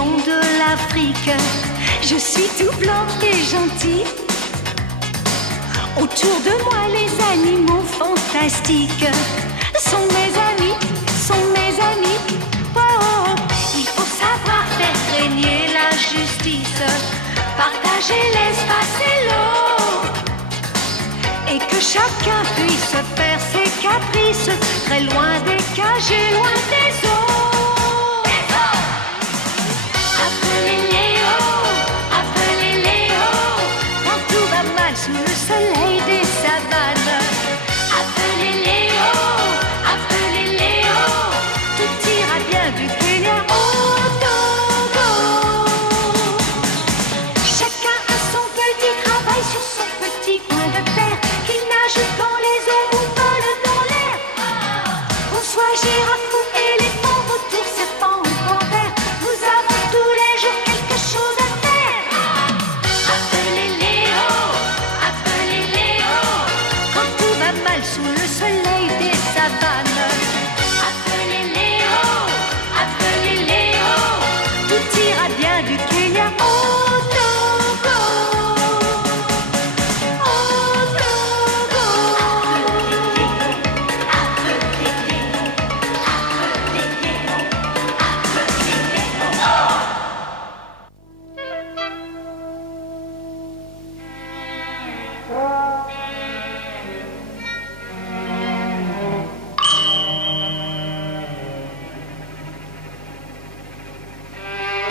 lion de l'Afrique. Je suis tout blanc et gentil. Autour de moi, les animaux fantastiques sont mes amis, sont mes amis. Oh, oh. Il faut savoir faire régner la justice, partager l'espace et l'eau, et que chacun puisse faire ses caprices, très loin des cages et loin des eaux. Appelez Léo, quand tout va mal sous le soleil des savanes. Appelez Léo, tout ira bien du Kenya au Togo. Chacun a son petit travail sur son petit coin de terre, qu'il nage dans les eaux ou vole dans l'air. Qu'on soit girafe ou éléphant, vautour, serpent ou panthère, nous avons tous les jours quelque chose à faire. Appelez Léo, quand tout va mal sous le soleil des savanes. Appelez Léo, tout ira bien du Kenya au Togo. Au Togo.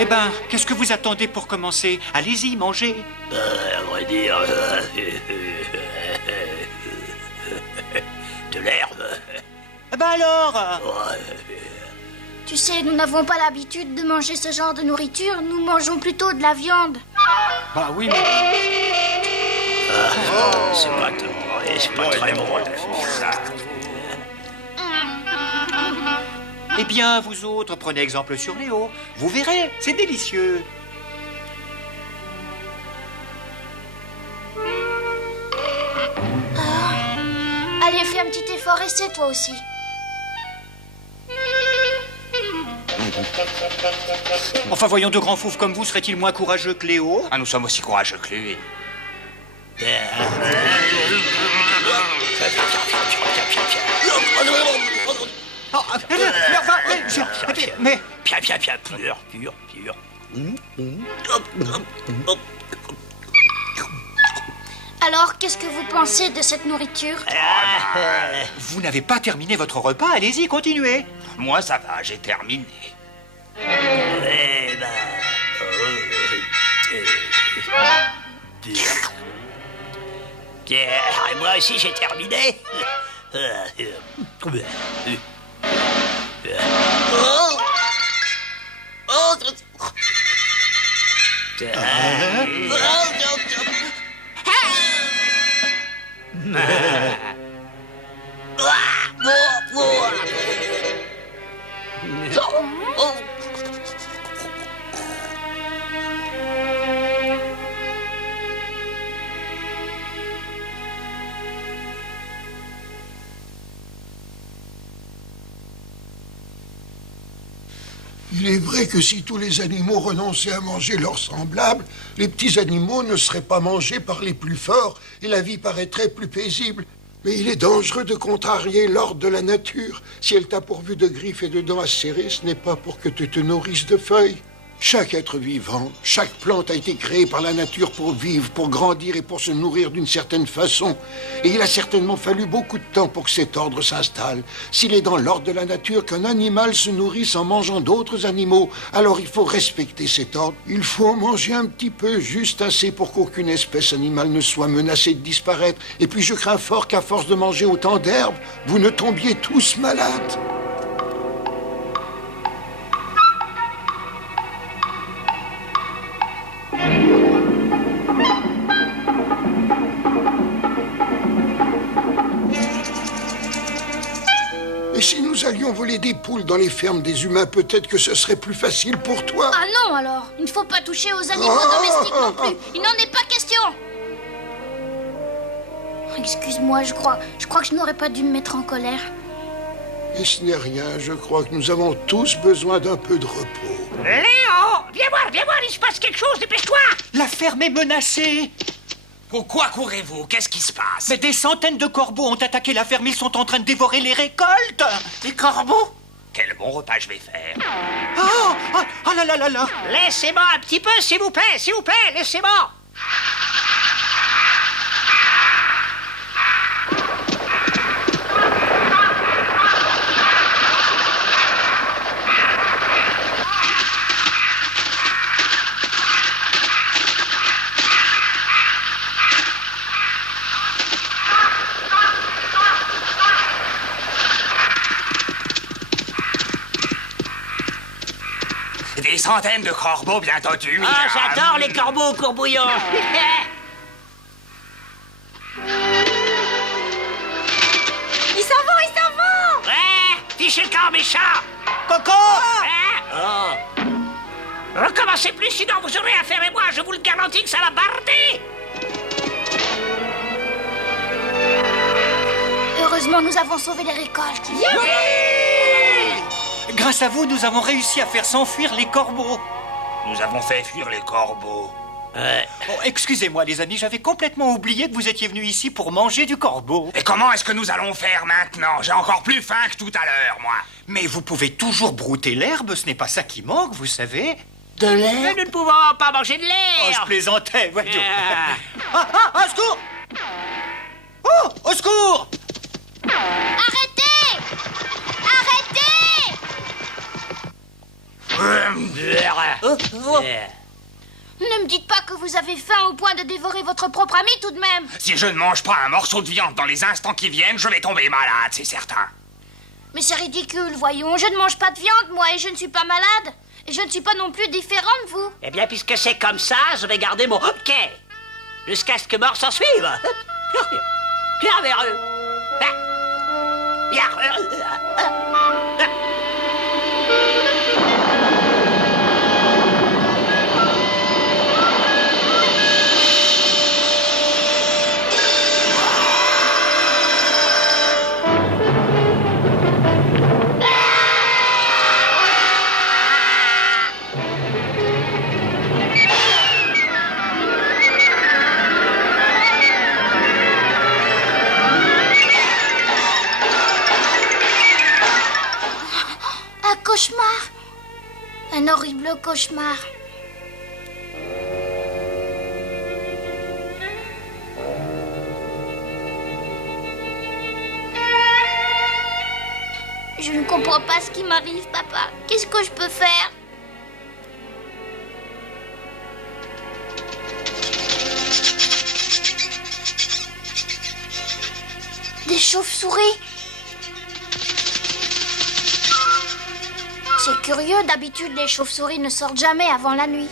Eh ben, qu'est-ce que vous attendez pour commencer? Allez-y, mangez. À vrai dire... de l'herbe. Eh ben alors Tu sais, nous n'avons pas l'habitude de manger ce genre de nourriture. Nous mangeons plutôt de la viande. Bah oui, mais... C'est pas très drôle. Eh bien, vous autres, prenez exemple sur Léo. Vous verrez, c'est délicieux. Allez, fais un petit effort, essaie toi aussi. Enfin, voyons, de grands fouves comme vous, seraient-ils moins courageux que Léo? Ah, nous sommes aussi courageux que lui. Oh, mais... Pur. Alors, qu'est-ce que vous pensez de cette nourriture? Vous n'avez pas terminé votre repas, allez-y, continuez. Moi, ça va, j'ai terminé. Et moi aussi, j'ai terminé. Il est vrai que si tous les animaux renonçaient à manger leurs semblables, les petits animaux ne seraient pas mangés par les plus forts et la vie paraîtrait plus paisible. Mais il est dangereux de contrarier l'ordre de la nature. Si elle t'a pourvu de griffes et de dents acérées, ce n'est pas pour que tu te nourrisses de feuilles. Chaque être vivant, chaque plante a été créée par la nature pour vivre, pour grandir et pour se nourrir d'une certaine façon. Et il a certainement fallu beaucoup de temps pour que cet ordre s'installe. S'il est dans l'ordre de la nature qu'un animal se nourrisse en mangeant d'autres animaux, alors il faut respecter cet ordre. Il faut en manger un petit peu, juste assez pour qu'aucune espèce animale ne soit menacée de disparaître. Et puis je crains fort qu'à force de manger autant d'herbes, vous ne tombiez tous malades. Et si nous allions voler des poules dans les fermes des humains, peut-être que ce serait plus facile pour toi. Ah non alors, il ne faut pas toucher aux animaux domestiques non plus. Il n'en est pas question. Excuse-moi, je crois que je n'aurais pas dû me mettre en colère. Et ce n'est rien, je crois que nous avons tous besoin d'un peu de repos. Léo, viens il se passe quelque chose, dépêche-toi! La ferme est menacée. Pourquoi courez-vous? Qu'est-ce qui se passe? Mais des centaines de corbeaux ont attaqué la ferme. Ils sont en train de dévorer les récoltes. Des corbeaux? Quel bon repas je vais faire. Oh, oh, oh là là là là. Laissez-moi un petit peu, s'il vous plaît, laissez-moi. Des centaines de corbeaux bien tendus. Ah, j'adore les corbeaux courbouillants. Ils s'en vont. Ouais, fichez le camp, méchant. Coco. Recommencez plus, sinon vous aurez affaire à moi. Je vous le garantis que ça va barder. Heureusement, nous avons sauvé les récoltes. Grâce à vous, nous avons réussi à faire s'enfuir les corbeaux. Nous avons fait fuir les corbeaux. Oh, excusez-moi, les amis, j'avais complètement oublié que vous étiez venus ici pour manger du corbeau. Et comment est-ce que nous allons faire maintenant? J'ai encore plus faim que tout à l'heure, moi. Mais vous pouvez toujours brouter l'herbe, ce n'est pas ça qui manque, vous savez. De l'air? Mais nous ne pouvons pas manger de Oh, je l'air. plaisantais, voyons. Ah. Au secours! Oh, au secours! Arrêtez! Ne me dites pas que vous avez faim au point de dévorer votre propre ami tout de même. Si je ne mange pas un morceau de viande dans les instants qui viennent, je vais tomber malade, c'est certain. Mais c'est ridicule, voyons. Je ne mange pas de viande, moi, et je ne suis pas malade. Et je ne suis pas non plus différent de vous. Eh bien, puisque c'est comme ça, je vais garder mon hockey. Jusqu'à ce que mort s'en suive. Un cauchemar. Un horrible cauchemar. Je ne comprends pas ce qui m'arrive, papa. Qu'est-ce que je peux faire? Des chauves-souris. C'est curieux, d'habitude les chauves-souris ne sortent jamais avant la nuit.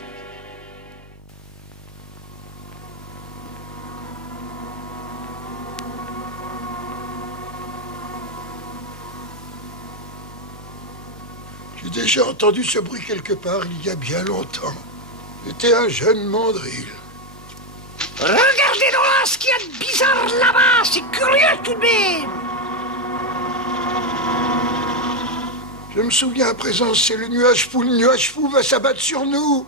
J'ai déjà entendu ce bruit quelque part il y a bien longtemps. J'étais un jeune mandril. Regardez donc là ce qu'il y a de bizarre là-bas. C'est curieux tout de même. Je me souviens à présent, c'est le nuage fou. Le nuage fou va s'abattre sur nous.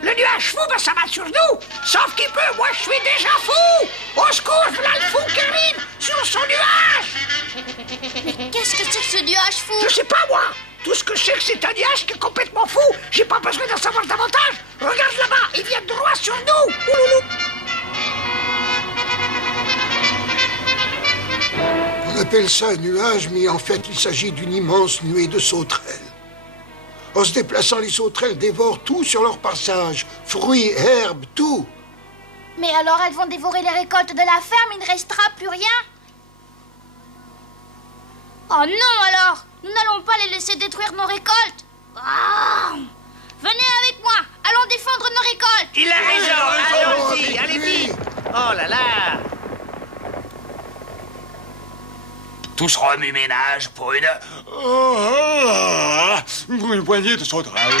Le nuage fou va s'abattre sur nous. Sauf qu'il peut. Moi, je suis déjà fou. Au secours, là le fou qui arrive sur son nuage. Qu'est-ce que c'est que ce nuage fou? Je sais pas, moi. Tout ce que je sais, que c'est un nuage qui est complètement fou. J'ai pas besoin d'en savoir davantage. Regarde là-bas, il vient droit sur nous. Ouloulou. On appelle ça un nuage, mais en fait, il s'agit d'une immense nuée de sauterelles. En se déplaçant, les sauterelles dévorent tout sur leur passage. Fruits, herbes, tout. Mais alors elles vont dévorer les récoltes de la ferme, il ne restera plus rien? Oh non alors! Nous n'allons pas les laisser détruire nos récoltes! Ah, venez avec moi! Allons défendre nos récoltes! Il a raison. Allons-y, allez vite. Oh là là. Tous remue-ménage pour une poignée de sauterelles.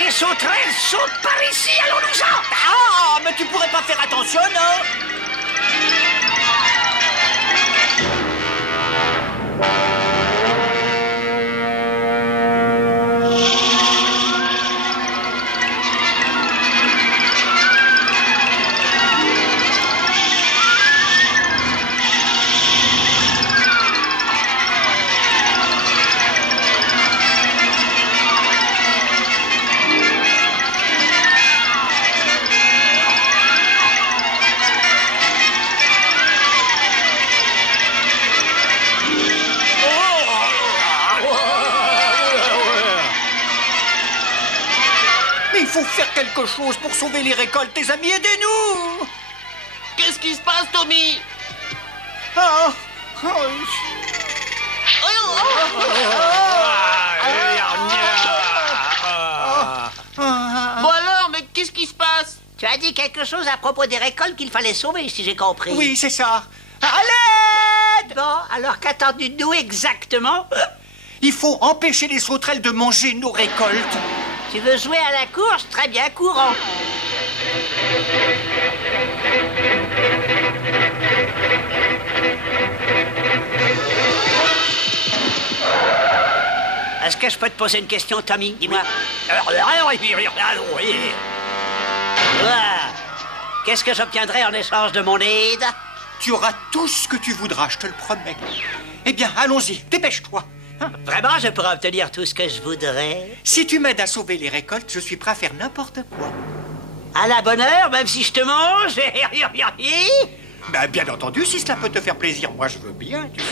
Les sauterelles sautent par ici, allons-nous-en! Ah, mais tu pourrais pas faire attention, non? Mais il faut faire quelque chose pour sauver les récoltes, tes amis, aidez-nous! Qu'est-ce qui se passe, Tommy? Ah, Bon alors, mais qu'est-ce qui se passe? Tu as dit quelque chose à propos des récoltes qu'il fallait sauver, si j'ai compris. oui, c'est ça. À l'aide! Bon, alors qu'attendu de nous exactement? Il faut empêcher les sauterelles de manger nos récoltes. Tu veux jouer à la course? Très bien, courons. Est-ce que je peux te poser une question, Tommy? Dis-moi. Qu'est-ce que j'obtiendrai en échange de mon aide? Tu auras tout ce que tu voudras, je te le promets. Eh bien, allons-y, dépêche-toi. Hein? Vraiment, je pourrais obtenir tout ce que je voudrais? Si tu m'aides à sauver les récoltes, je suis prêt à faire n'importe quoi. À la bonne heure, même si je te mange? Ben, bien entendu, si cela peut te faire plaisir, moi je veux bien, tu sais.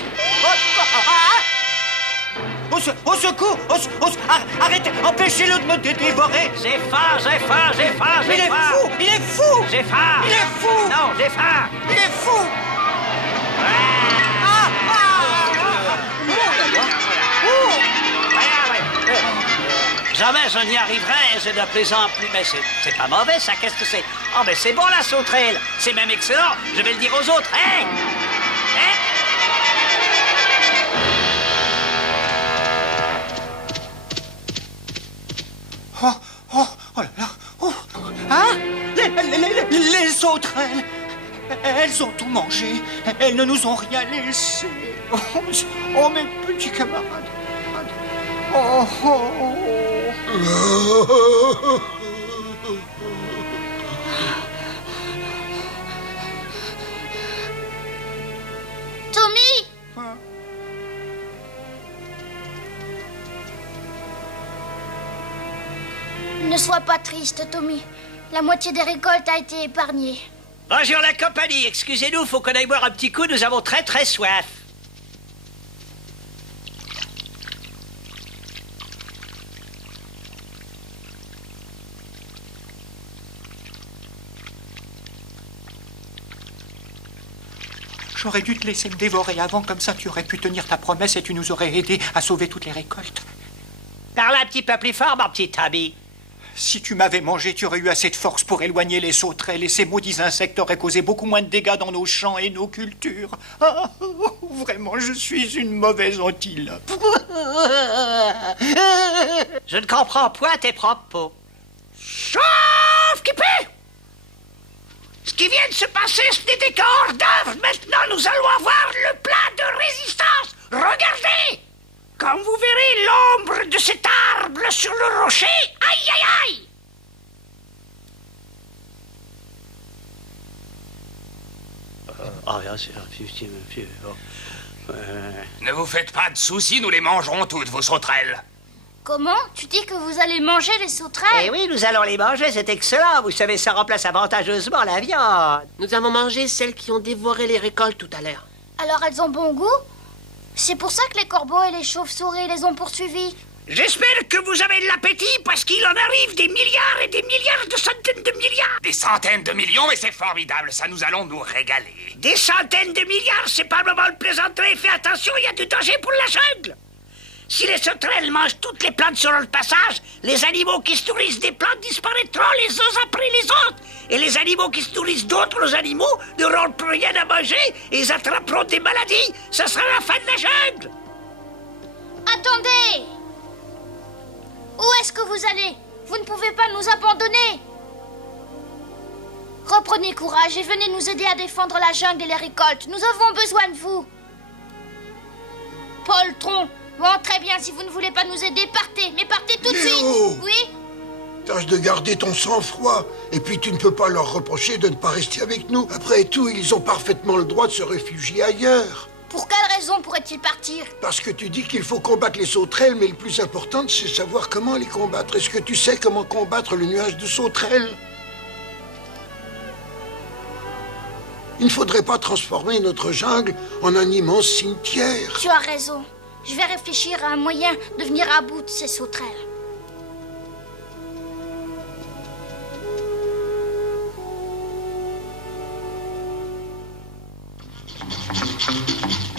Au secours! Arrêtez! Empêchez-le de me dévorer! J'ai faim, j'ai faim, j'ai faim, j'ai Il est faim! fou! Il est fou! J'ai faim! Il est fou! Non, j'ai faim! Il est fou! Jamais je n'y arriverai, je ne plaisante plus, mais c'est pas mauvais ça, qu'est-ce que c'est? Oh mais c'est bon la sauterelle, c'est même excellent, je vais le dire aux autres, hé! Oh là là! Oh. Hein? Les sauterelles! Elles ont tout mangé. Elles ne nous ont rien laissé. Oh mes petits camarades. Oh. Tommy! Ne sois pas triste, Tommy. La moitié des récoltes a été épargnée. Bonjour la compagnie, excusez-nous, faut qu'on aille boire un petit coup, nous avons très très soif. J'aurais dû te laisser me dévorer avant, comme ça tu aurais pu tenir ta promesse et tu nous aurais aidés à sauver toutes les récoltes. Parle un petit peu plus fort, mon petit ami. Si tu m'avais mangé, tu aurais eu assez de force pour éloigner les sauterelles et ces maudits insectes auraient causé beaucoup moins de dégâts dans nos champs et nos cultures. Ah, vraiment, je suis une mauvaise antilope. Je ne comprends point tes propos. Sauf qui peut! Ce qui vient de se passer, ce n'était qu'un hors-d'œuvre. Maintenant, nous allons avoir le plat de résistance. Regardez! Quand vous verrez l'ombre de cet arbre sur le rocher, aïe, aïe, aïe! Ne vous faites pas de soucis, nous les mangerons toutes, vos sauterelles. Comment? Tu dis que vous allez manger les sauterelles? Eh oui, nous allons les manger, c'est excellent. Vous savez, ça remplace avantageusement la viande. Nous avons mangé celles qui ont dévoré les récoltes tout à l'heure. Alors elles ont bon goût? C'est pour ça que les corbeaux et les chauves-souris les ont poursuivis. J'espère que vous avez de l'appétit parce qu'il en arrive des milliards et des milliards de centaines de milliards. Des centaines de millions, mais c'est formidable, ça nous allons nous régaler. Des centaines de milliards, c'est pas le moment de plaisanter. Fais attention, il y a du danger pour la jungle. Si les sauterelles mangent toutes les plantes sur leur passage, les animaux qui se nourrissent des plantes disparaîtront les uns après les autres. Et les animaux qui se nourrissent d'autres animaux n'auront plus rien à manger et ils attraperont des maladies. Ça sera la fin de la jungle. Attendez! Où est-ce que vous allez? Vous ne pouvez pas nous abandonner. Reprenez courage et venez nous aider à défendre la jungle et les récoltes. Nous avons besoin de vous. Poltron, bon, très bien, si vous ne voulez pas nous aider, partez. Mais partez tout de Léo! suite. Oui? Tâche de garder ton sang-froid. Et puis tu ne peux pas leur reprocher de ne pas rester avec nous. Après tout, ils ont parfaitement le droit de se réfugier ailleurs. Pour quelle raison pourraient-ils partir? Parce que tu dis qu'il faut combattre les sauterelles, mais le plus important, c'est savoir comment les combattre. Est-ce que tu sais comment combattre le nuage de sauterelles? Il ne faudrait pas transformer notre jungle en un immense cimetière. Tu as raison. Je vais réfléchir à un moyen de venir à bout de ces sauterelles.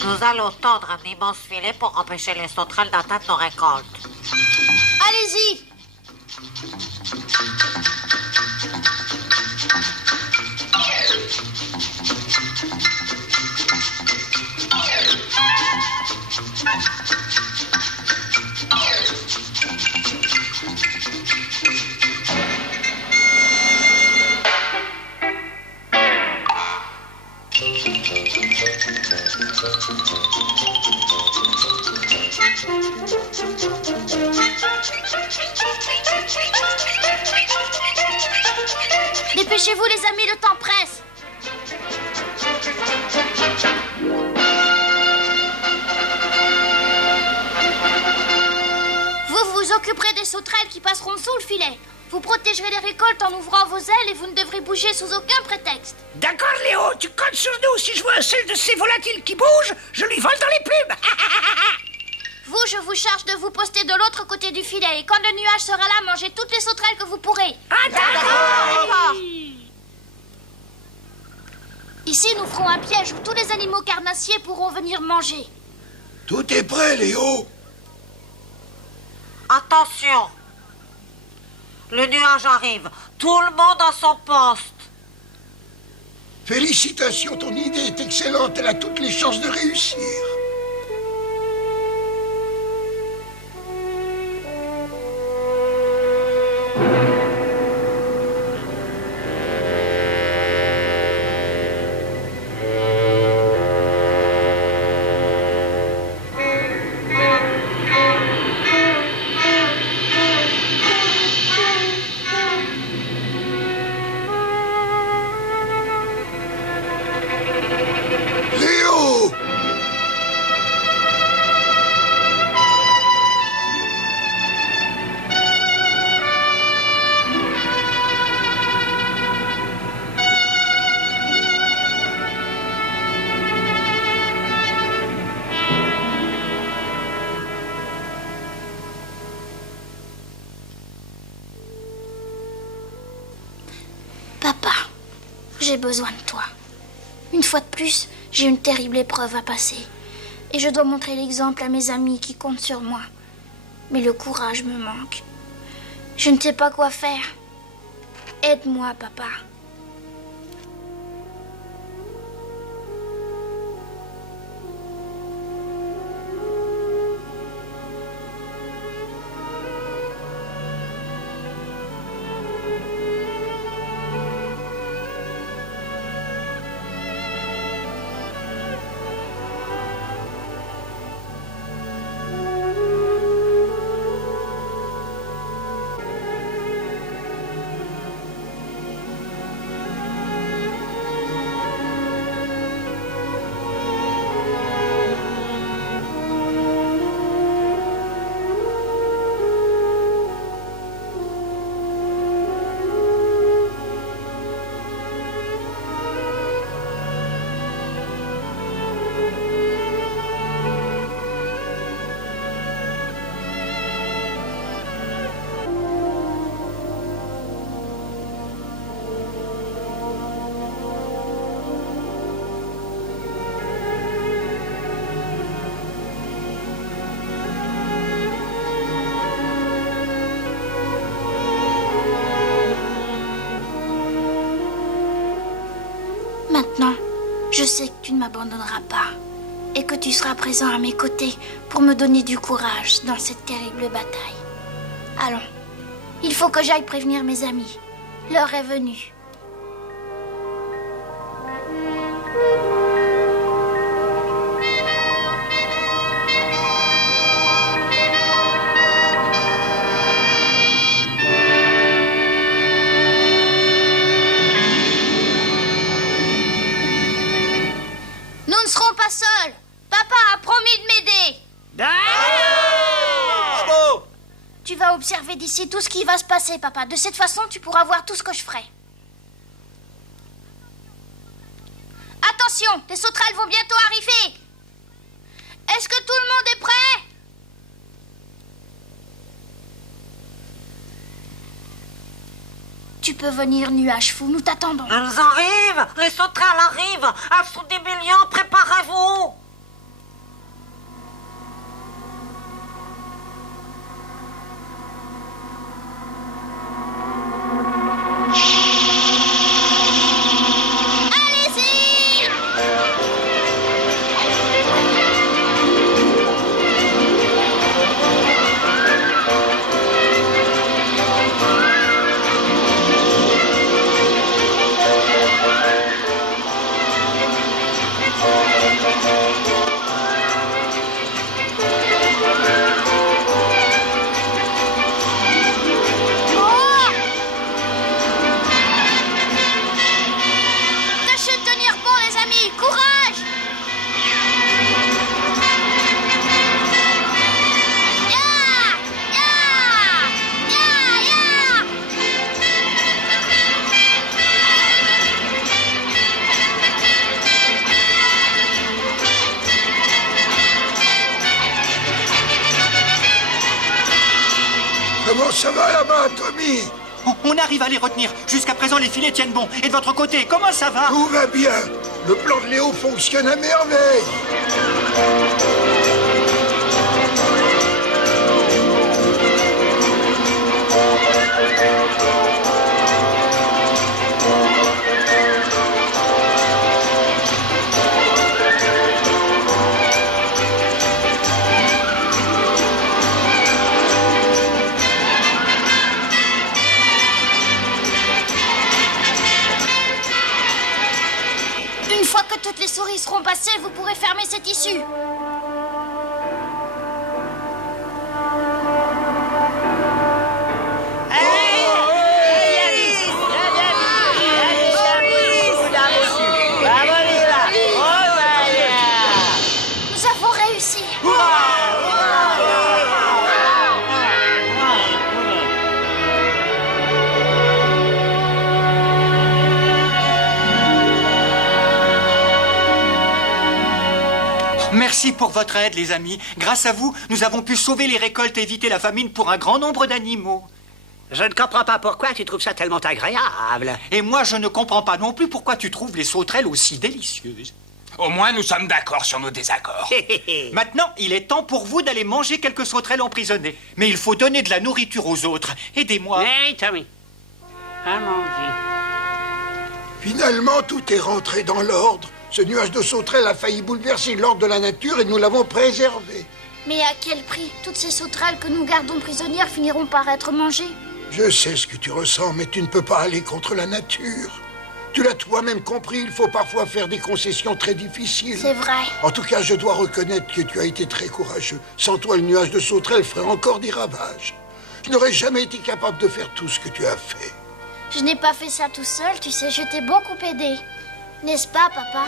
Nous allons tendre un immense filet pour empêcher les sauterelles d'atteindre nos récoltes. Allez-y! Dépêchez-vous les amis, le temps presse. Vous vous occuperez des sauterelles qui passeront sous le filet. Vous protégerez les récoltes en ouvrant vos ailes et vous ne devrez bouger sous aucun prétexte. D'accord, Léo, tu comptes sur nous. Si je vois un seul de ces volatiles qui bouge, je lui vole dans les plumes. Vous, je vous charge de vous poster de l'autre côté du filet. Et quand le nuage sera là, mangez toutes les sauterelles que vous pourrez. Ah, d'accord. Ici, nous ferons un piège où tous les animaux carnassiers pourront venir manger. Tout est prêt, Léo. Attention! Le nuage arrive. Tout le monde à son poste. Félicitations, ton idée est excellente. Elle a toutes les chances de réussir. Léo! Papa, j'ai besoin de toi. Une fois de plus, j'ai une terrible épreuve à passer. Et je dois montrer l'exemple à mes amis qui comptent sur moi. Mais le courage me manque. Je ne sais pas quoi faire. Aide-moi, papa. Maintenant, je sais que tu ne m'abandonneras pas et que tu seras présent à mes côtés pour me donner du courage dans cette terrible bataille. Allons, Il faut que j'aille prévenir mes amis. L'heure est venue. Nous ne serons pas seuls. Papa a promis de m'aider. Bravo! Tu vas observer d'ici tout ce qui va se passer, papa. De cette façon, tu pourras voir tout ce que je ferai. Attention, les sauterelles vont bientôt arriver. Est-ce que tout le monde est prêt? Tu peux venir, nuage fou, nous t'attendons. Elles arrivent. Les sauterelles arrivent. Elles sont des millions. Préparez-vous. Comment ça va là-bas, Tommy? On arrive à les retenir. Jusqu'à présent, les filets tiennent bon. Et de votre côté, comment ça va? Tout va bien. Le plan de Léo fonctionne à merveille. Une fois que toutes les souris seront passées, vous pourrez fermer cette issue. Nous avons réussi. Merci pour votre aide, les amis. Grâce à vous, nous avons pu sauver les récoltes et éviter la famine pour un grand nombre d'animaux. Je ne comprends pas pourquoi tu trouves ça tellement agréable. Et moi, je ne comprends pas non plus pourquoi tu trouves les sauterelles aussi délicieuses. Au moins, nous sommes d'accord sur nos désaccords. Maintenant, il est temps pour vous d'aller manger quelques sauterelles emprisonnées. Mais il faut donner de la nourriture aux autres. Aidez-moi. Hey, Tommy. Allons-y. Finalement, tout est rentré dans l'ordre. Ce nuage de sauterelles a failli bouleverser l'ordre de la nature et nous l'avons préservé. Mais à quel prix? Toutes ces sauterelles que nous gardons prisonnières finiront par être mangées. Je sais ce que tu ressens, mais tu ne peux pas aller contre la nature. Tu l'as toi-même compris, il faut parfois faire des concessions très difficiles. C'est vrai. En tout cas, je dois reconnaître que tu as été très courageux. Sans toi, le nuage de sauterelles ferait encore des ravages. Je n'aurais jamais été capable de faire tout ce que tu as fait. Je n'ai pas fait ça tout seul, tu sais, je t'ai beaucoup aidé. N'est-ce pas, papa?